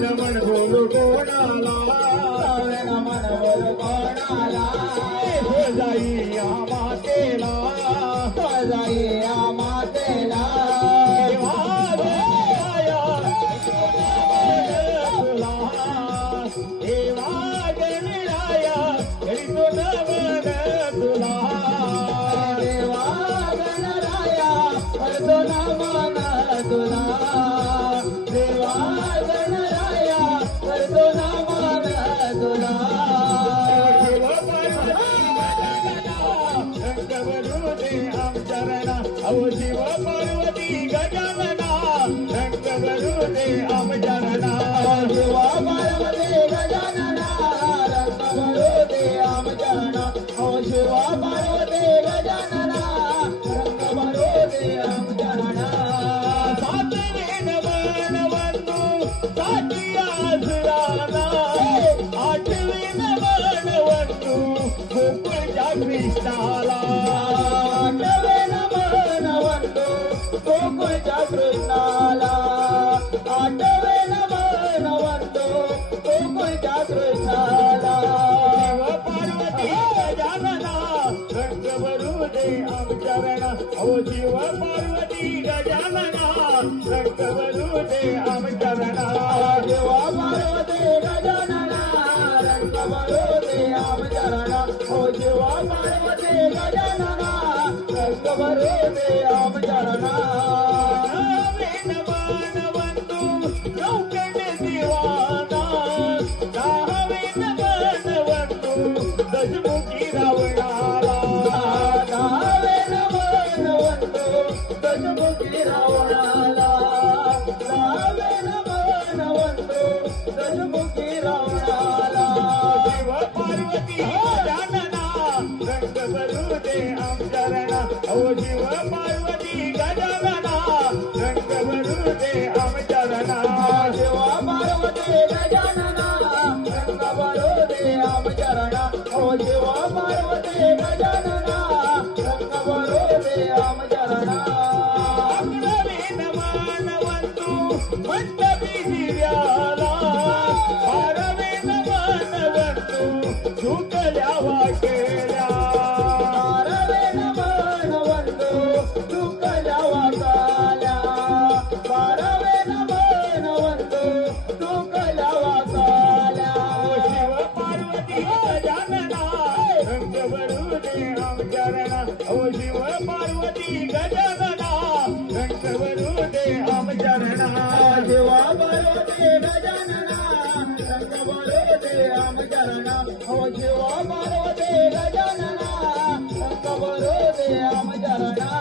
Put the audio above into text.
नमन बोलू कोणाला नमन बोलू कोणाला हो जाई या मातेला हो जाई या मातेला अहो शिव पार्वती गजानना रंग भरू दे आम चरणा शिव पार्वती गजानना रंग भरू दे आम चरणा हो शिव पार्वती गजानना रंग भरू दे आम चरणा सातवेन बनवंतु साचियासुराना आठवेन बनवंतु गोकुळच्या कृष्णाला गोकुळच्या कृष्णाला आठवेन बनवंतो गोकुळच्या कृष्णाला शिव पार्वती गजानना रंग भरू दे आम चरणा अहो शिव पार्वती गजानना रंग भरू दे आम चरणा शिव पार्वती गजानना रंग भरू दे आम चरणा हो शिव पार्वती गजानना रंग भरू दे आम चरणा दशमुखी रावणाला दहावेन बनवंतो दशमुखी रावणाला दहावेन बनवंतो दशमुखी रावणाला शिव पार्वती गजानना रंग भरू दे आम चरणा अहो शिव पार्वती गजानना रंग भरू दे आम चरणा शिव पार्वती गजानना रंग भरू दे आम चरणा हो शिव पार्वती गजानना रंग भरू दे आम चरणा अग्रवीन मानवंतु मंडपी दिव्याला भारवीन मानवंतु झुकल्या वाकेल्या भारवेन बनवंतो दुःखल्या वाकाल्या भारवेन बनवंतो दुःखल्या वाकाल्या शिव पार्वती गजानना रंग भरू दे आम चरणा अहो शिव पार्वती गजानना रंग भरू दे आम चरणा शिव पार्वती गजानना रंग भरू दे आम चरणा हो शिव पार्वती गजानना रंग भरू दे आम चरणा